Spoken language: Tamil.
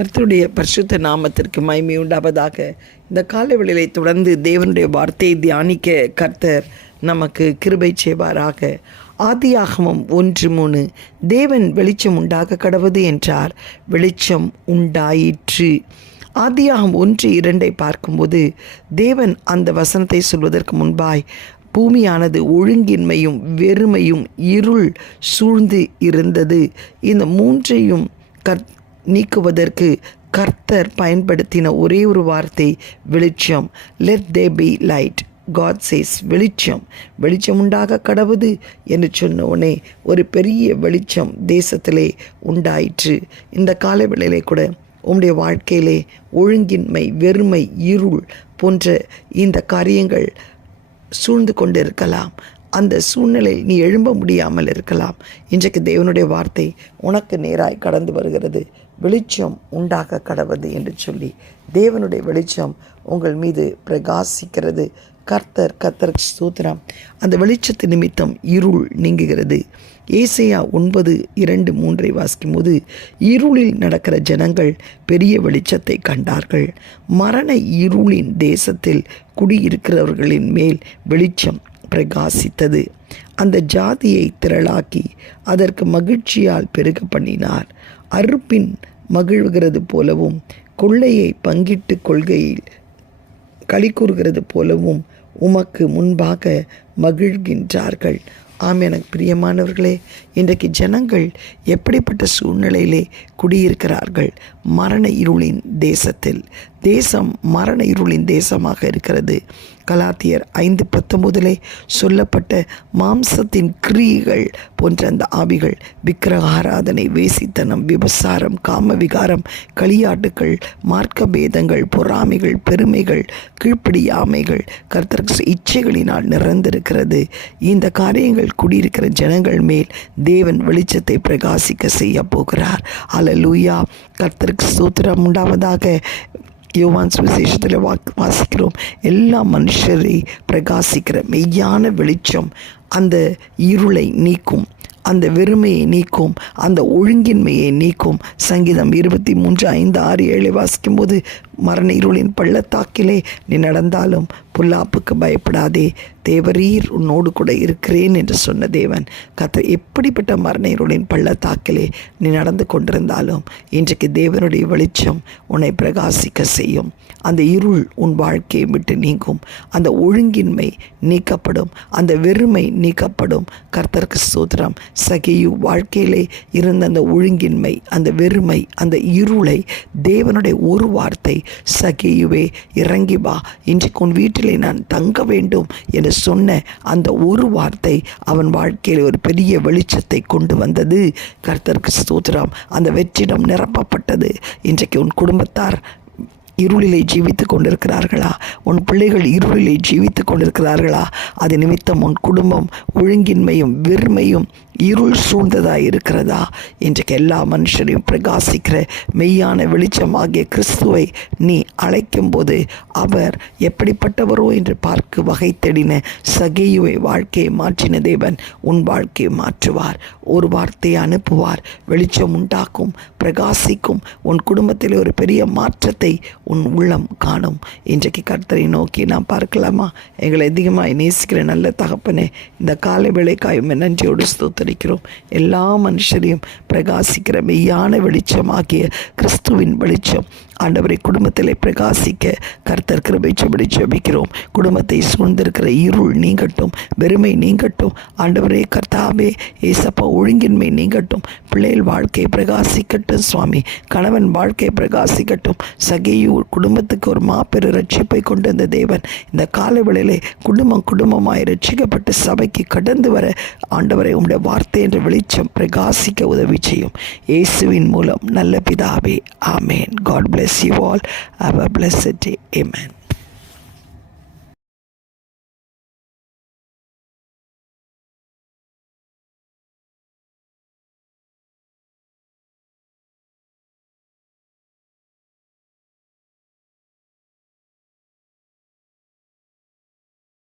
கர்த்தருடைய பரிசுத்த நாமத்திற்கு மய்மை உண்டாவதாக. இந்த காலவெளியை தொடர்ந்து தேவனுடைய வார்த்தையை தியானிக்க கர்த்தர் நமக்கு கிருபை செய்வாராக. ஆதியாகமம் ஒன்று மூணு தேவன் வெளிச்சம் உண்டாக கடவுது என்றார். வெளிச்சம் உண்டாயிற்று. ஆதியாகம் ஒன்று இரண்டை பார்க்கும்போது தேவன் அந்த வசனத்தை சொல்வதற்கு முன்பாய் பூமியானது ஒழுங்கின்மையும் வெறுமையும் இருள் சூழ்ந்து இருந்தது. இந்த மூன்றையும் கற் நீக்குவதற்கு கர்த்தர் பயன்படுத்தின ஒரே ஒரு வார்த்தை வெளிச்சம். Let there be light God says வெளிச்சம். வெளிச்சம் உண்டாக கடவுது என்று சொன்ன உடனே ஒரு பெரிய வெளிச்சம் தேசத்திலே உண்டாயிற்று. இந்த காலவேளையிலே கூட உம்முடைய வாழ்க்கையிலே ஒழுங்கின்மை வெறுமை இருள் போன்ற இந்த காரியங்கள் சூழ்ந்து கொண்டிருக்கலாம். அந்த சூழ்நிலை நீ எழும்ப முடியாமல் இருக்கலாம். இன்றைக்கு தேவனுடைய வார்த்தை உனக்கு நேராய் கடந்து வருகிறது. வெளிச்சம் உண்டாக கடவுது என்று சொல்லி தேவனுடைய வெளிச்சம் உங்கள் மீது பிரகாசிக்கிறது. கர்த்தர் கர்த்தர் சூத்திரம் அந்த வெளிச்சத்து நிமித்தம் இருள் நீங்குகிறது. ஏசையா ஒன்பது இரண்டு மூன்றை வாசிக்கும் போது இருளில் நடக்கிற ஜனங்கள் பெரிய வெளிச்சத்தை கண்டார்கள். மரண இருளின் தேசத்தில் குடியிருக்கிறவர்களின் மேல் வெளிச்சம் பிரகாசித்தது. அந்த ஜாதியை திரளாக்கி அதற்கு மகிழ்ச்சியால் பெருக பண்ணினார். அறுப்பின் மகிழ்கிறது போலவும் கொள்ளையை பங்கிட்டு கொள்கையில் களி கூறுகிறது போலவும் உமக்கு முன்பாக மகிழ்கின்றார்கள். ஆம் எனக்கு பிரியமானவர்களே இன்றைக்கு ஜனங்கள் எப்படிப்பட்ட சூழ்நிலையிலே குடியிருக்கிறார்கள்? மரண இருளின் தேசத்தில். தேசம் மரண இருளின் தேசமாக இருக்கிறது. கலாத்தியர் ஐந்து பத்தொம்போதிலே சொல்லப்பட்ட மாம்சத்தின் கிரியைகள் போன்ற அந்த ஆவிகள் விக்கிரகாராதனை வேசித்தனம் விபசாரம் காம விகாரம் களியாட்டுக்கள் மார்க்க பேதங்கள் பொறாமைகள் பெருமைகள் கீழ்ப்படியாமைகள் கர்த்தருக்கு இச்சைகளினால் நிறைந்திருக்கிறது. இந்த காரியங்கள் குடியிருக்கிற ஜனங்கள் மேல் தேவன் வெளிச்சத்தை பிரகாசிக்க செய்ய போகிறார். அலலூயா கர்த்தருக்கு சூத்திரம் உண்டாவதாக. யோவான் சுவிசேஷத்தில் வா வாசிக்கிறோம். எல்லா மனுஷரை பிரகாசிக்கிற மெய்யான வெளிச்சம் அந்த இருளை நீக்கும் அந்த வெறுமையை நீக்கும் அந்த ஒழுங்கின்மையை நீக்கும். சங்கீதம் இருபத்தி மூன்று ஐந்து ஆறு ஏழை வாசிக்கும் போது மரண இருளின் பள்ளத்தாக்கிலே நீ நடந்தாலும் புல்லாப்புக்கு பயப்படாதே. தேவரீர் உன்னோடு கூட இருக்கிறேன் என்று சொன்ன தேவன் கத்த எப்படிப்பட்ட மரண இருளின் பள்ளத்தாக்கிலே நீ நடந்து கொண்டிருந்தாலும் இன்றைக்கு தேவனுடைய வெளிச்சம் உன்னை பிரகாசிக்க செய்யும். அந்த இருள் உன் வாழ்க்கையை விட்டு நீங்கும். அந்த ஒழுங்கின்மை நீக்கப்படும். அந்த வெறுமை நீக்கப்படும். கர்த்தருக்கு சூத்திரம் சகியு வாழ்க்கையிலே இருந்த அந்த ஒழுங்கின்மை அந்த வெறுமை அந்த இருளை தேவனுடைய ஒரு வார்த்தை சகியுவே இறங்கி வா. இன்றைக்கு உன் வீட்டிலே நான் தங்க வேண்டும் என்று சொன்ன அந்த ஒரு வார்த்தை அவன் வாழ்க்கையில் ஒரு பெரிய வெளிச்சத்தை கொண்டு வந்தது. கர்த்தருக்கு ஸ்தோத்திரம். அந்த வெற்றிடம் நிரப்பப்பட்டது. இன்றைக்கு உன் குடும்பத்தார் இருளிலே ஜீவித்து கொண்டிருக்கிறார்களா உன் பிள்ளைகள் இருளிலே ஜீவித்து கொண்டிருக்கிறார்களா அது நிமித்தம் உன் குடும்பம் ஒழுங்கின்மையும் வெறுமையும் இருள் சூழ்ந்ததாக இருக்கிறதா இன்றைக்கு எல்லா மனுஷரையும் பிரகாசிக்கிற மெய்யான வெளிச்சமாகிய கிறிஸ்துவை நீ அழைக்கும் போது அவர் எப்படிப்பட்டவரோ என்று பார்க்க வகை தேடின சகையுவை வாழ்க்கையை மாற்றின தேவன் உன் வாழ்க்கையை மாற்றுவார். ஒரு வார்த்தையை அனுப்புவார். வெளிச்சம் உண்டாக்கும் பிரகாசிக்கும். உன் குடும்பத்தில் ஒரு பெரிய மாற்றத்தை உன் உள்ளம் காணும். இன்றைக்கு கர்த்தரை நோக்கி நாம் பார்க்கலாமா? எங்களை அதிகமாக நேசிக்கிற நல்ல தகப்பனே இந்த காலை வேலைக்காயும் நன்றியோடு ஸ்தோத்தரிக்கிறோம். எல்லா மனுஷரையும் பிரகாசிக்கிற மெய்யான வெளிச்சம் ஆகிய கிறிஸ்துவின் வெளிச்சம். ஆண்டவரை குடும்பத்தில் பிரகாசிக்க கர்த்தர் கிருபை செபடி குடும்பத்தை சூழ்ந்திருக்கிற இருள் நீங்கட்டும் வெறுமை நீங்கட்டும். ஆண்டவரே கர்த்தாவே ஏசப்பா ஒழுங்கின்மை நீங்கட்டும். பிள்ளைகள் வாழ்க்கை பிரகாசிக்கட்டும் சுவாமி. கணவன் வாழ்க்கை பிரகாசிக்கட்டும். சகையூர் குடும்பத்துக்கு ஒரு மாபெரும் ரட்சிப்பை கொண்டு வந்த தேவன் இந்த காலவேளையிலே குடும்பம் குடும்பமாய் ரட்சிக்கப்பட்டு சபைக்கு கடந்து வர ஆண்டவரை உங்களுடைய வார்த்தை என்ற வெளிச்சம் பிரகாசிக்க உதவி செய்யும். இயேசுவின் மூலம் நல்ல பிதாவே ஆமேன். God bless you all have a blessed day.